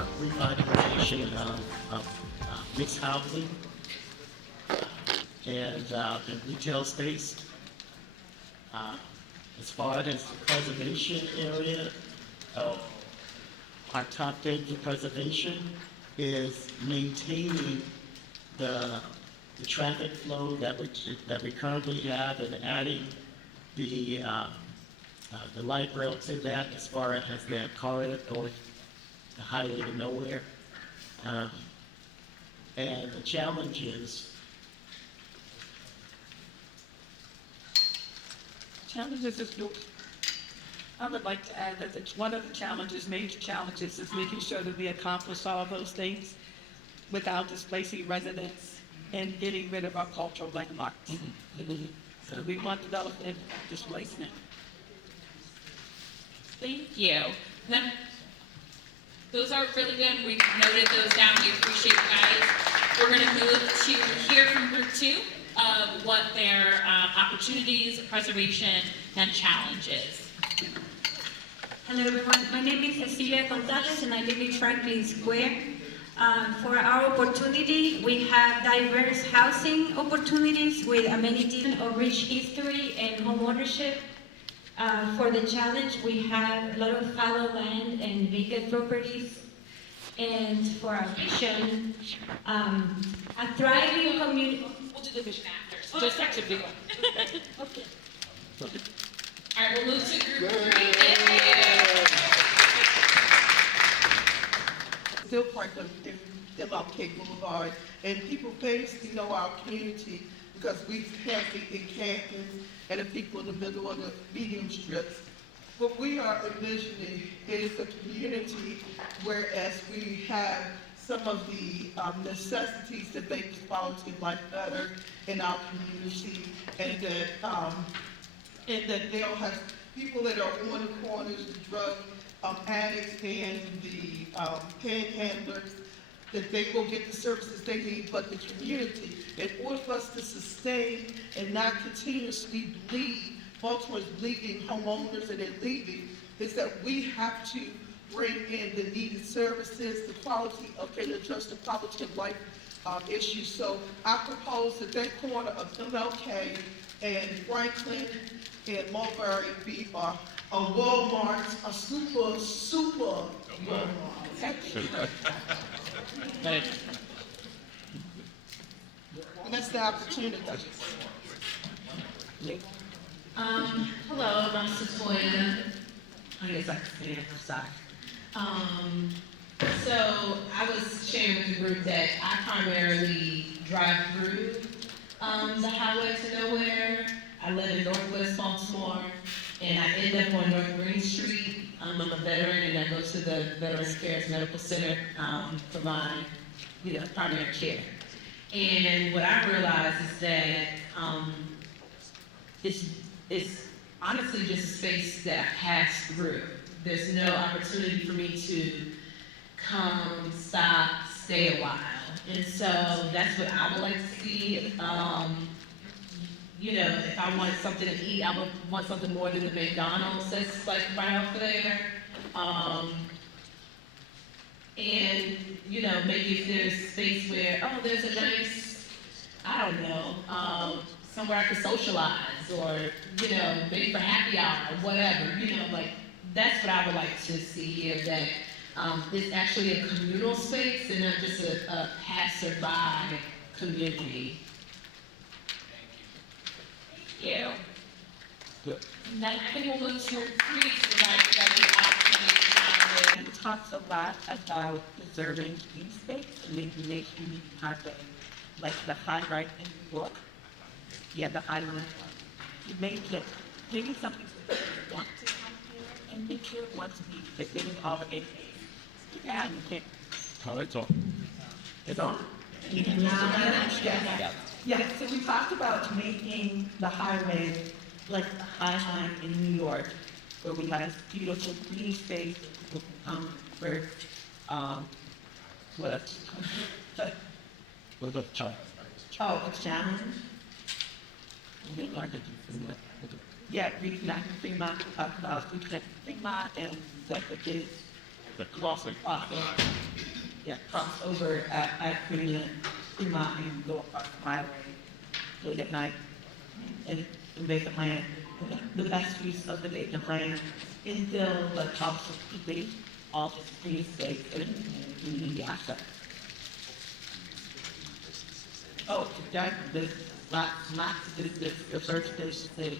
revitalization of mixed housing and retail space. Uh, as far as the preservation area, uh, our top thing for preservation is maintaining the, the traffic flow that we currently have and adding the light rail to that as far as the corridor going the highway to nowhere. Um, and the challenges is I would like to add that it's one of the challenges, major challenges, is making sure that we accomplish all of those things without displacing residents and getting rid of our cultural landmarks. So we want development and displacement. Thank you. Now, those are really good. We noted those down. We appreciate you guys. We're going to move to hear from group two of what their opportunities, preservation, and challenges. Hello everyone, my name is Cecilia Gonzalez and I live in Franklin Square. For our opportunity, we have diverse housing opportunities with amenities of rich history and home ownership. For the challenge, we have a lot of fallow land and vacant properties. And for our vision, a thriving community. We'll do the vision after. So just section B. Okay. All right, we'll move to group three. Still part of MLK Boulevard, and people basically know our community because we have the encampments and the people in the middle of the medium strips. What we are envisioning is a community whereas we have some of the necessities that make quality life better in our community, and that they'll have people that are on the corners, the drug addicts and the panhandlers, that they will get the services they need, but the community, in order for us to sustain and not continuously bleed, Baltimore is bleeding homeowners and they're leaving, is that we have to bring in the needed services, the quality of, and address the quality of life issues. So I propose that that corner of MLK and Franklin and Mulberry be a Walmart, a super Walmart. And that's the opportunity. Hello, I'm Sequoia. I guess I can say it outside. So I was sharing with the group that I primarily drive through the highway to nowhere. I live in Northwest Baltimore, and I end up on North Green Street. I'm a veteran, and I go to the Veterans Affairs Medical Center for my primary care. And what I realized is that it's honestly just a space that I pass through. There's no opportunity for me to come, stop, stay a while. And so that's what I would like to see. If I wanted something to eat, I would want something more than the McDonald's that's like right off there. And, maybe if there's space where, there's a nice, I don't know, somewhere I could socialize or, maybe for happy hour or whatever, that's what I would like to see here, that it's actually a communal space and not just a passerby community. Thank you. Good. Now, I think we'll move to group three to provide the opportunity. And it talks a lot about preserving green space and making it part of, like the high right in New York. Yeah, the island. You make it, maybe something that you want to come here and make sure once we get in all the yeah, you can't. How they talk. It's on. Yeah, so we talked about making the highway like the High Line in New York, where we have beautiful green space, where, what else? What about China? Oh, a challenge? Yeah, reconnecting Fremont, talked about reconnecting Fremont and like the kids the crossing. Cross over at Fremont and go across the highway late at night. And the vacant land, the best use of the vacant land, infill the tops of the all the free space and community asset. Oh, that, this lots of business, the search stations, the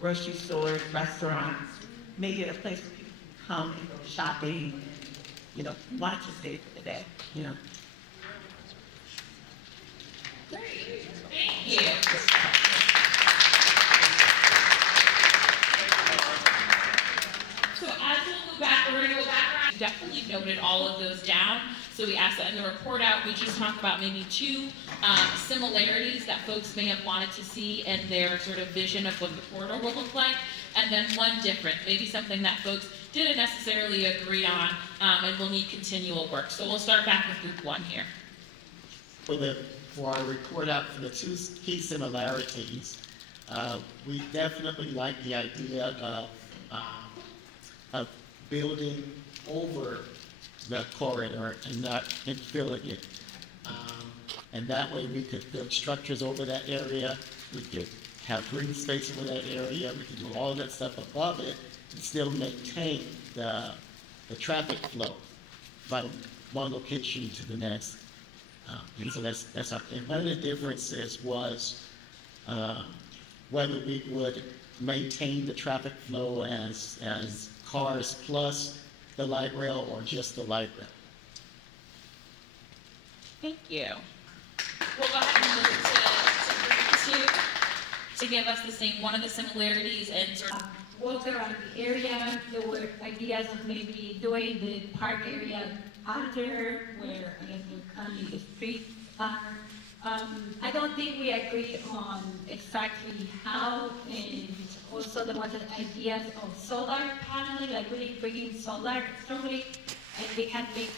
grocery stores, restaurants, make it a place where people come and go shopping, watch the state for the day, Great. Thank you. So as we'll move back, we're gonna go back around. Definitely noted all of those down. So we asked that in the report out, we just talk about maybe two similarities that folks may have wanted to see in their sort of vision of what the corridor will look like, and then one different, maybe something that folks didn't necessarily agree on, and will need continual work. So we'll start back with group one here. For our report out for the two key similarities, we definitely like the idea of building over the corridor and not infilling it. And that way we could build structures over that area, we could have green space over that area, we could do all that stuff above it and still maintain the traffic flow from one location to the next. And so that's our thing. One of the differences was whether we would maintain the traffic flow as cars plus the light rail or just the light rail. Thank you. We'll go ahead and move to group two to give us the same, one of the similarities and sort of. Walk around the area. There were ideas of maybe doing the park area under where I guess currently the streets are. I don't think we agree on exactly how, and also there was ideas of solar paneling, like really bringing solar strongly, and we had big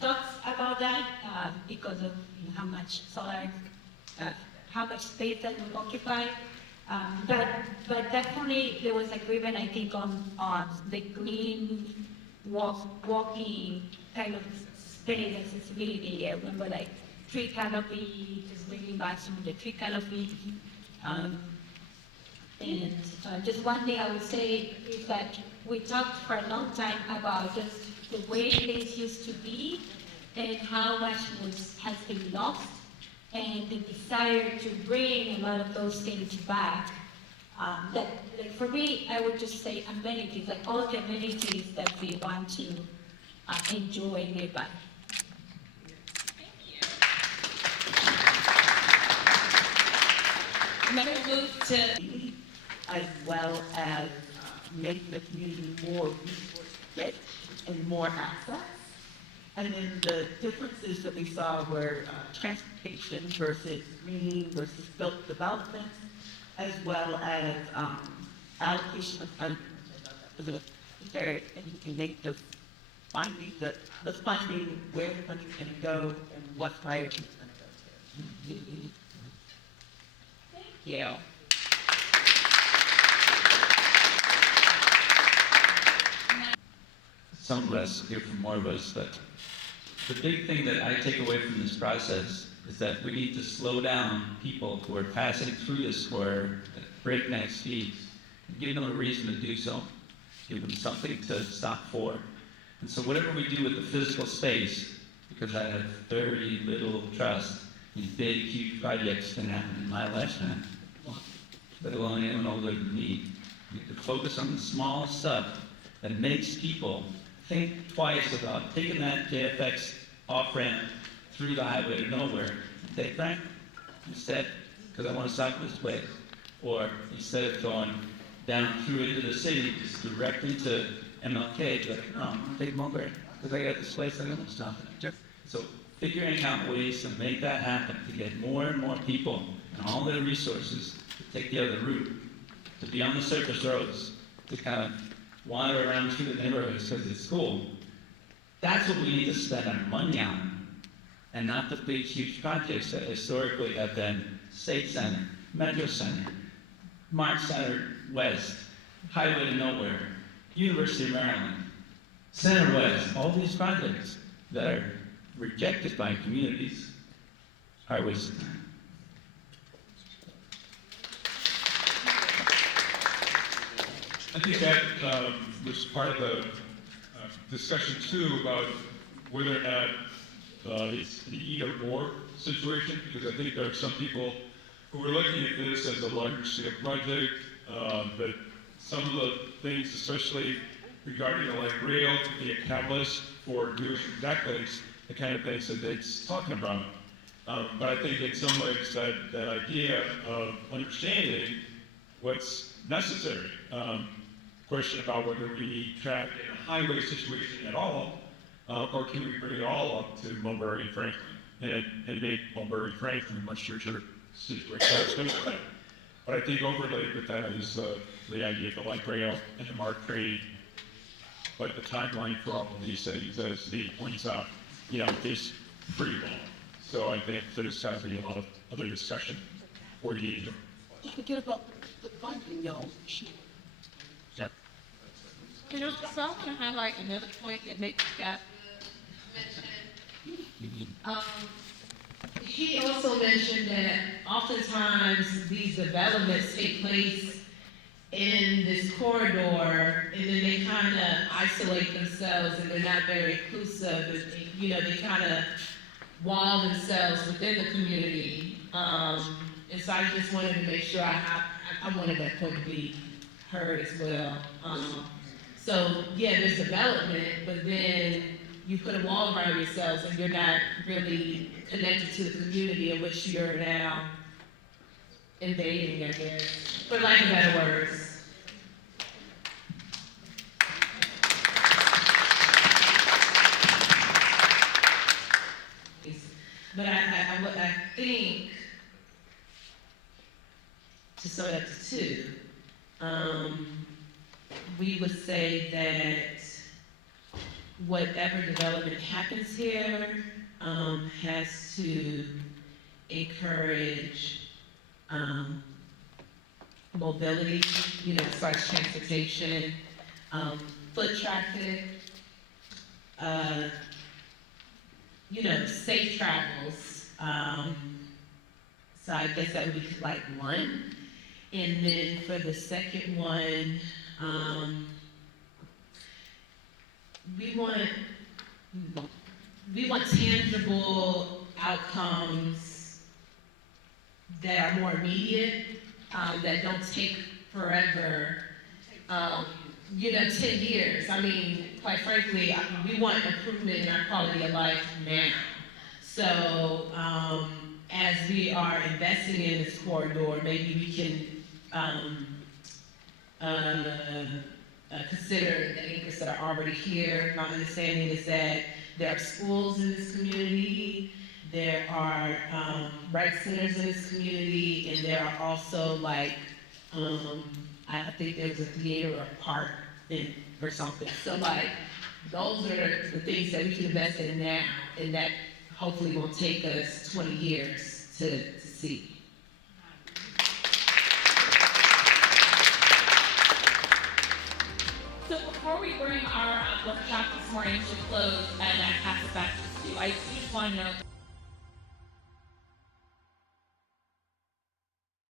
thoughts about that because of how much solar, how much space that would occupy. But definitely there was agreement, I think, on the green walking kind of space accessibility. I remember like tree canopy, just bringing back some of the tree canopy. And just one thing I would say is that we talked for a long time about just the way things used to be and how much has been lost, and the desire to bring a lot of those things back. That, like for me, I would just say amenities, like all the amenities that we want to enjoy nearby. And then we'll move to. As well as make the community more resource-rich and more access. And then the differences that we saw were transportation versus green versus built development, as well as allocation of funds. And you can make the finding that the funding, where the funding is going to go, and what priorities are going to go to. Thank you. Some of us hear from more of us, but the big thing that I take away from this process is that we need to slow down people who are passing through this square at breakneck speeds, and give them a reason to do so, give them something to stop for. And so whatever we do with the physical space, because I have very little trust in big, huge projects can happen in my lifetime, let alone anyone older than me. We need to focus on the small stuff that makes people think twice about taking that JFX off-ramp through the highway to nowhere and take that instead, because I want to stop this place. Or instead of going down through into the city, just directly to MLK, like, no, I'm going to take Mulberry, because I got this place I want to stop at. So figuring out ways to make that happen, to get more and more people and all their resources to take the other route, to be on the surface roads, to kind of wander around through the neighborhoods because it's cool. That's what we need to spend our money on, and not the big, huge projects that historically have been State Center, Metro Center, Mark Center West, Highway to Nowhere, University of Maryland. Center West, all these projects that are rejected by communities are wasted. I think that was part of the discussion too about whether or not it's the either or situation, because I think there are some people who are looking at this as a larger scale project, but some of the things, especially regarding the light rail, could be a catalyst for doing exactly the kind of things that it's talking about. But I think in some ways that idea of understanding what's necessary, question about whether we need traffic in a highway situation at all, or can we bring it all up to Mulberry and Franklin and make Mulberry and Franklin a much richer situation. But I think overlaid with that is the idea of the light rail and the MARC trade, but the timeline for all of these things, as Steve points out, is pretty long. So I think there's got to be a lot of other discussion for the either. Forget about the funding, y'all. Can you also highlight another point that makes Scott? He also mentioned that oftentimes these developments take place in this corridor, and then they kind of isolate themselves, and they're not very inclusive, and, they kind of wall themselves within the community. And so I just wanted to make sure I wanted that point to be heard as well. So yeah, there's development, but then you put a wall around yourselves and you're not really connected to the community in which you're now invading, I guess, for lack of better words. But I think, to sum it up to two, we would say that whatever development happens here has to encourage mobility, as far as transportation, foot traffic, safe travels. So I guess that would be like one. And then for the second one, we want tangible outcomes that are more immediate, that don't take forever. 10 years. I mean, quite frankly, we want improvement in our quality of life now. So, as we are investing in this corridor, maybe we can consider the acres that are already here. My understanding is that there are schools in this community, there are rec centers in this community, and there are also I think there's a theater or a park or something. So those are the things that we can invest in now, and that hopefully won't take us 20 years to see. So before we bring our workshop this morning to close and I pass it back to Stu, I just want to know